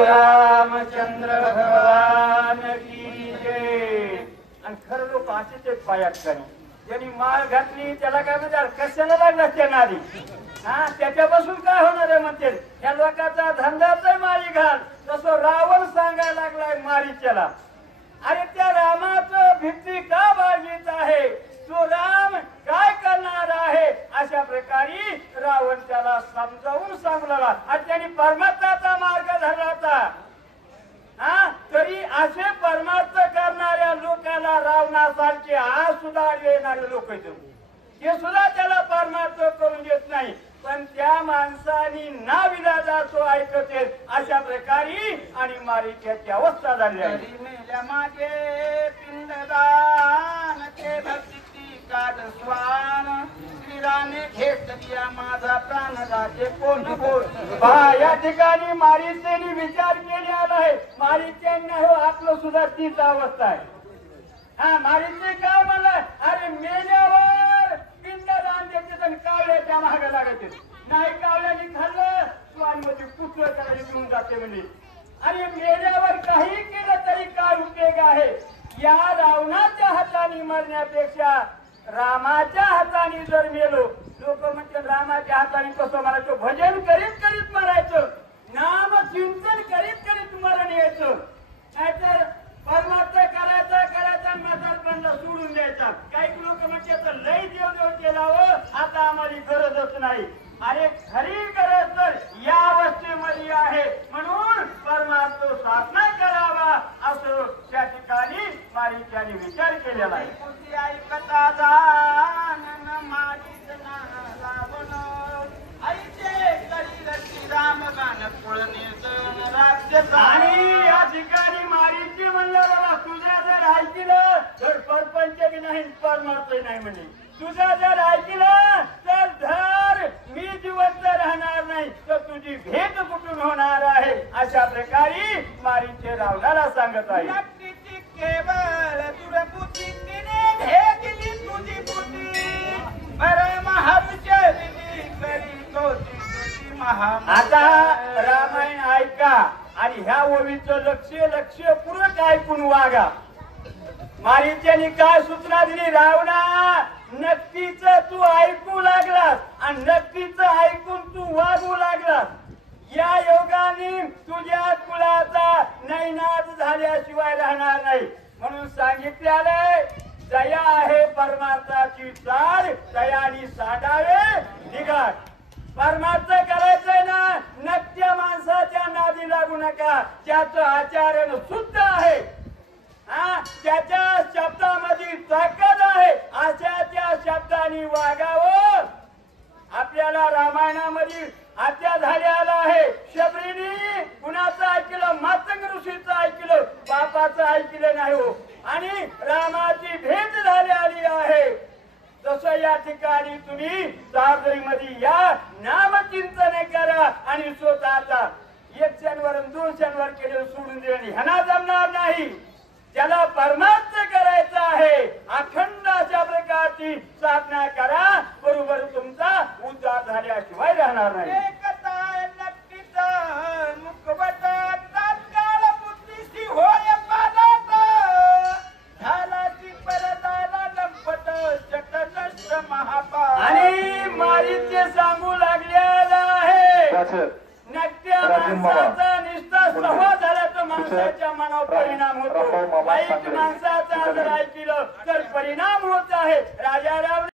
रामचंद्र भगवान की जय। आणि खरं लोक असेच पायात करी ज्यांनी माळ घातली त्याला काय म्हणतात कशाला लागला त्यांना आधी त्याच्यापासून काय होणार आहे म्हणते या लोकांचा धंदाच मारी घाल तसं रावण सांगायला लागलाय मारीच्याला अरे त्या रामाचं भीती का बाळगीत आहे तो राम काय करणार आहे अशा प्रकारे रावण त्याला समजावून सांगला आणि त्यांनी परमार्थाचा मार्ग धरला तरी असे परमार्थ करणाऱ्या लोकांना रावणासारखे आज सुद्धा येणारे लोक ते सुद्धा त्याला परमार्थ करून देत नाही पण त्या माणसानी नाविलाजाचो ऐकते अशा प्रकारे आणि मारीच्याची अवस्था झाली आहे मागे पिंडदान ते भक्ती काद स्वान श्रीराने घेतलिया माझा प्राण जाते कोण बोल या ठिकाणी मारीचेनी विचार केले आहे मारीच्यांना हो आपलं सुद्धा तीच अवस्था आहे मारीचे काय म्हणलं अरे मेल्यावर पिंडदान देते आणि कावळ्याच्या मागे लागते नाही कावळ्याने खाल्लं स्वान मध्ये कुठलं त्याला घेऊन जाते म्हणजे आणि मेल्यावर काही केलं तरी काय उपयोग आहे या रावणाच्या हाताने मरण्यापेक्षा रामाच्या हाताने जर मेलो लोक म्हणते रामाच्या हाताने कसं मारायचं भजन करीत करीत मारायचं नाम चिंतन करीत करीत मरण यायचं नाहीतर परमार्थ करायचा म्हातारपणाला सोडून द्यायचा काही लोक म्हणते लय देव केला हो आता आम्हाला गरजच नाही अरे खरी गरज तर या अवस्थेमध्ये आहे म्हणून परमार्थ साधना करावा असं त्या ठिकाणी मारीच्याने विचार केलेला आहे ऐकता जान मारीच लावण आईचे करी राम गान आणि या ठिकाणी मारीची म्हणलं बाबा तुझ्या जर ऐकलं तर परपंच बी नाही परमार्थ नाही म्हणे तुझं जर ऐकलं तर धर मी जिवंत राहणार नाही तर तुझी भेट कुठून होणार आहे अशा प्रकारे मारीचे रावणाला सांगत आहे केवळ तुरपुती भेटली तुझी बुद्धी आता रामायण ऐका आणि ह्या ओवीचं लक्ष्यपूर्वक ऐकून वागा मारीच्याने काय सूचना दिली रावणा नक्कीच तू ऐकू लागलास आणि नक्कीच ऐकून तू वागू लागलास या योगाने तुझ्या कुळाचा नैनाद झाल्याशिवाय राहणार नाही म्हणून सांगितले दया आहे परमार्थाची चाल दयानी साडावे निघाट परमार्थ करायचंय ना नक्की माणसाच्या नादी लागू नका त्याचं आचरण शुद्ध आहे त्याच्या शब्दामध्ये ताकद आहे अशा त्या शब्दांनी वागावं आपल्याला रामायणामध्ये हत्या झालेला आहे शबरीने कुणाचं ऐकलं मातंग ऋषीचं ऐकलं बापाचं ऐकलं नाही हो आणि रामाची भेट झालेली आहे तसं या ठिकाणी तुम्ही सागरीमध्ये या नामचिंतन करा आणि स्वतःचा एक क्षणवर दोन क्षणवर केलेलं सोडून देणे ह्यांना जमणार नाही ज्याला परमार्थ करायचा आहे अखंड अशा प्रकारची साधना करा बरोबर तुमचा उद्धार झाल्याशिवाय राहणार नाही आणि मारीचे सांगू लागलेला आहे नक्त्या माणसाचा निष्ठा संवाद झाला तर माणसाच्या मनावर परिणाम होतो वाईट माणसाचा जर ऐकलं तर परिणाम होत आहे राजा राम